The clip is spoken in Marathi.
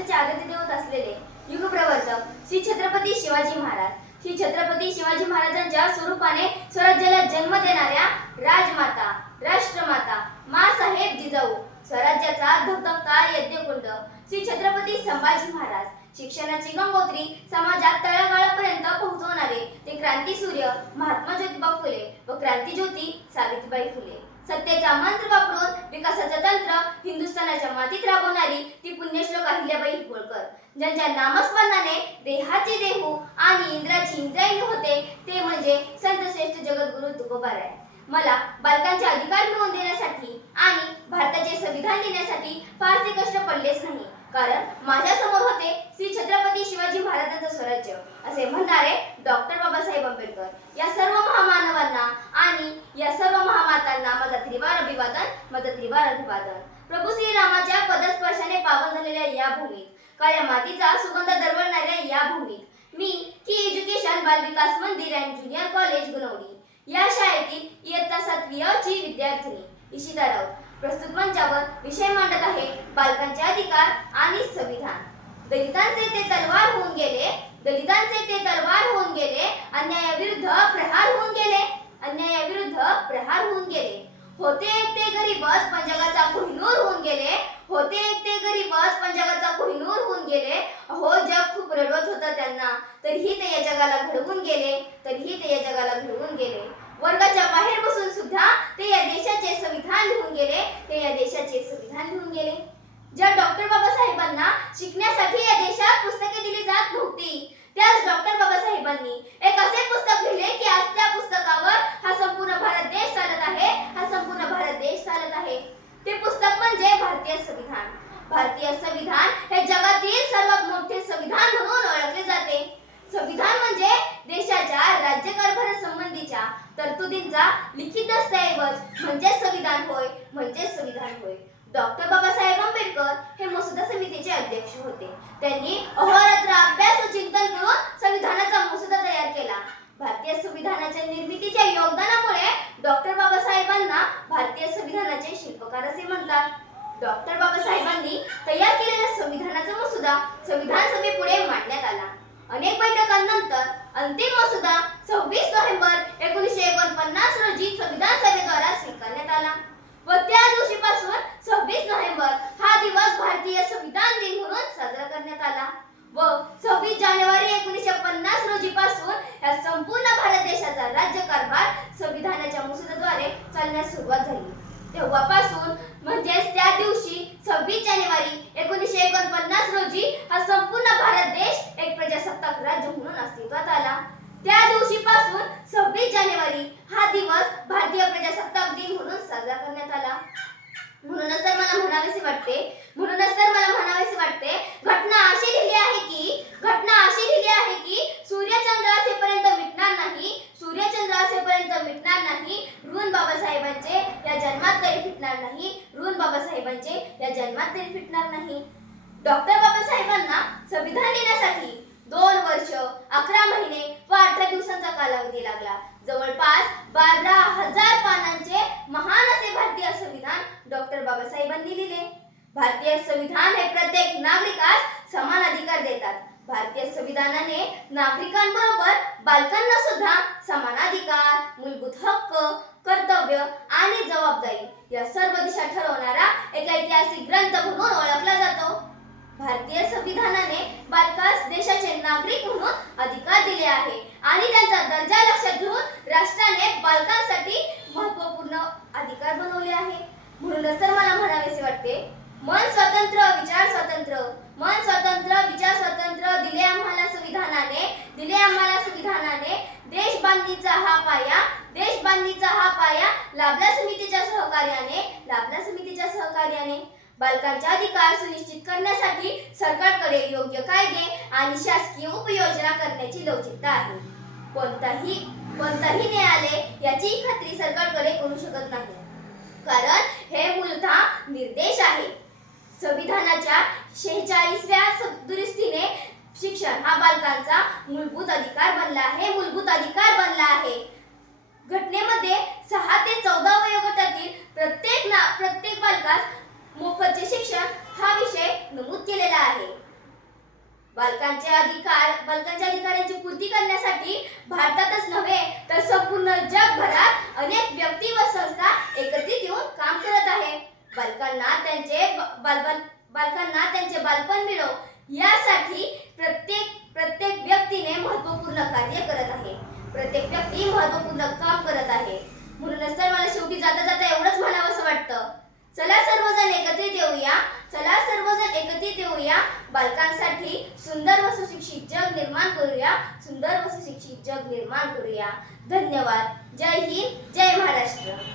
महाराष्ट्राचे आराध्य देवत असलेले युगप्रवर्तक श्री छत्रपती शिवाजी महाराज. श्री छत्रपती शिवाजी महाराजांच्या स्वरूपाने स्वराज्याला जन्म देणाऱ्या राजमाता राष्ट्रमाता मासाहेब जिजाऊ. स्वराज्याचा धबधबता यज्ञकुंड. श्री छत्रपती संभाजी महाराज. शिक्षणाची गंगोत्री समाजात तळागाळापर्यंत पोहोचवणारे ते क्रांती सूर्य महात्मा ज्योतिबा फुले व क्रांतीज्योती सावित्रीबाई फुले. सत्तेचा मंत्र वापरून विकासाचं तंत्र हिंदुस्थानाच्या मातीत राबवणारी ती पुण्यश्लोक अहिल्याबाई होळकर ज्यांच्या नामस्मरणाने देहाचे देहू आणि इंद्राची इंद्रायणी होते ते म्हणजे संत श्रेष्ठ जगद्गुरु तुकोबाराय. मला बालकांचे अधिकार मिळवून देण्यासाठी आणि भारताचे संविधान देण्यासाठी फारसे कष्ट पडलेच नाही. कारण माझ्यासमोर होते श्री छत्रपती शिवाजी महाराजांचं स्वराज्य असे म्हणणारे डॉक्टर बाबासाहेब आंबेडकर. या सर्व महामानवांना आणि या सर्व अभिवादन माझं त्रिवार अभिवादन. प्रभू श्रीरामाच्या पदस्पर्शाने पावन झालेल्या या भूमीत काळ्या मातीचा सुगंध दरवळणाऱ्या या भूमीत मी की एज्युकेशन बाल विकास मंदिर अँड ज्युनियर कॉलेज गुणवणी या शाळेतील इयत्ता सातवी ची विद्यार्थिनी इशिता राऊत. प्रस्तुत मंचावर विषय मांडत आहे बालकांचे अधिकार आणि संविधान. दलितांचे ते तलवार होऊन गेले दलितांचे ते तलवार होऊन गेले अन्यायाविरुद्ध प्रहार होऊन गेले अन्यायाविरुद्ध प्रहार होऊन गेले. होते एक ते गरीबच जगाचा कोहिनूर होऊन गेले. होते एक ते गरीबच जगाचा कोहिनूर होऊन गेले. हो जग खूप रडवत होतं त्यांना. तरीही ते या जगाला घडवून गेले. तरीही ते या जगाला घडवून गेले. वर्गाच्या बाहेर बसून सुद्धा ते या देशाचे संविधान लिहून गेले. ते या देशाचे संविधान लिहून गेले. ज्या डॉक्टर बाबासाहेबांना शिकण्यासाठी या देशात पुस्तके दिली जात नव्हती त्याच डॉक्टर बाबासाहेबांनी एक असे पुस्तक लिहिले की आज त्या पुस्तकावर हा संपूर्ण भारत देश चालत आहे हा संपूर्ण भारत देश चालत आहे ते पुस्तक म्हणजे भारतीय संविधान भारतीय संविधान हे जगातील सर्वात मोठे संविधान म्हणून ओळखले जाते संविधान म्हणजे देशाच्या राज्यकारभारासंबंधीच्या तरतुदींचा लिखित दस्तऐवज म्हणजे संविधान होय म्हणजे संविधान होय. डॉक्टर बाबासाहेब आंबेडकर हे मसुदा समितीचे अध्यक्ष होते. त्यांनी अहोरात्र अभ्यास व चिंतन करून संविधानाचा मसुदा तयार केला. भारतीय संविधानाच्या निर्मितीच्या योगदानामुळे डॉक्टर बाबासाहेबांना भारतीय संविधानाचे शिल्पकार असे म्हणतात. डॉक्टर बाबासाहेबांनी तयार केलेला संविधानाचा मसुदा संविधान सभेपुढे मांडण्यात आला. अनेक बैठकांनंतर अंतिम मसुदा सव्वीस नोव्हेंबर एकोणीसशे एकोणपन्नास रोजी संविधान सभेद्वारा स्वीकारण्यात आला. व त्या दिवशीपासून सव्वीस नोव्हेंबर हा दिवस भारतीय संविधान दिन म्हणून साजरा करण्यात आला. व सव्वीस जानेवारी एकोणीसशे पन्नास रोजी पासून या संपूर्ण भारत देशाचा राज्यकारभार संविधानाच्या मसुद्याद्वारे चालण्यास सुरुवात झाली. तेव्हापासून म्हणजेच त्या दिवशी सव्वीस जानेवारी एकोणीसशे एकोणपन्नास रोजी हा संपूर्ण भारत देश एक प्रजासत्ताक राज्य म्हणून अस्तित्वात आला त्या दिवशीपासून सव्वीस जानेवारी हा दिवस भारतीय प्रजासत्ताक दिन म्हणून साजरा करण्यात आला. म्हणूनच तर मला म्हणावेसे वाटते म्हणूनच तर मला म्हणावेसे वाटते घटना अशी लिहिली आहे की घटना अशी लिहिली आहे की सूर्यचंद्र असेपर्यंत मिटणार नाही सूर्यचंद्र असेपर्यंत मिटणार नाही ऋण बाबासाहेबांचे या जन्मात तरी फिटणार नाही ऋण बाबासाहेबांचे या जन्मात तरी फिटणार नाही. डॉक्टर बाबासाहेबांना संविधान लिहिण्यासाठी अकरा महिने व अठरा दिवसांचा कालावधी लागला. जवळपास बारा हजार पानांचे महान असे भारतीय संविधान डॉक्टर बाबासाहेबांनी लिहिले. भारतीय संविधान हे प्रत्येक नागरिकास समान अधिकार देतात. भारतीय संविधानाने नागरिकांबरोबर बालकांना सुद्धा समान अधिकार मूलभूत हक्क कर्तव्य आणि जबाबदारी या सर्व दिशा ठरवणारा एक ऐतिहासिक ग्रंथ म्हणून भारतीय संविधानाने बालकास देशाचे नागरिक म्हणून अधिकार दिले आहे. आणि त्यांचा दर्जा लक्षात घेऊन राष्ट्राने बालकांसाठी महत्त्वपूर्ण अधिकार बनवले आहे. म्हणूनच तर मला म्हणावेसे वाटते मन स्वतंत्र विचार स्वतंत्र. मन स्वतंत्र विचार स्वतंत्र दिले आम्हाला संविधानाने दिले आम्हाला संविधानाने. देश बांधणीचा हा पाया देश बांधणीचा हा पाया लाभला समितीच्या सहकार्याने लाभला समितीच्या सहकार्याने. बालकांचे अधिकार सुनिश्चित करण्यासाठी सरकारकडे योग्य कायदे आणि शासकीय उपयोजना करण्याची लवचिकता आहे. कोणताही कोणताही न्यायालय याची खात्री सरकारकडे करू शकत नाही. कारण हे मूलतः निर्देश आहे. संविधानाच्या शेहेचाळीसव्या दुरुस्तीने शिक्षण हा बालकांचा मूलभूत अधिकार बनला आहे. मूलभूत अधिकार बनला आहे. घटनेमध्ये सहा ते चौदा वयोगटातील प्रत्येक ना प्रत्येक बालकास मोफतचे शिक्षण हा विषय नमूद केलेला आहे. बालकांचे अधिकार बालकांच्या अधिकारांची पूर्ती करण्यासाठी भारतातच नव्हे तर संपूर्ण जगभरात अनेक व्यक्ती व संस्था एकत्रित येऊन काम करत आहे. बालकांना त्यांचे बालपण बालकांना त्यांचे बालपण मिळो यासाठी प्रत्येक प्रत्येक व्यक्तीने महत्त्वपूर्ण कार्य करत आहे. प्रत्येक व्यक्ती महत्त्वपूर्ण काम करत आहे. म्हणूनच तर मला शेवटी जाता जाता एवढंच म्हणावं असं वाटतं. चला सर्वजण एकत्रित येऊया चला सर्वजण एकत्रित येऊया बालकांसाठी सुंदर व सुशिक्षित जग निर्माण करूया. सुंदर व सुशिक्षित जग निर्माण करूया. धन्यवाद. जय हिंद. जय महाराष्ट्र.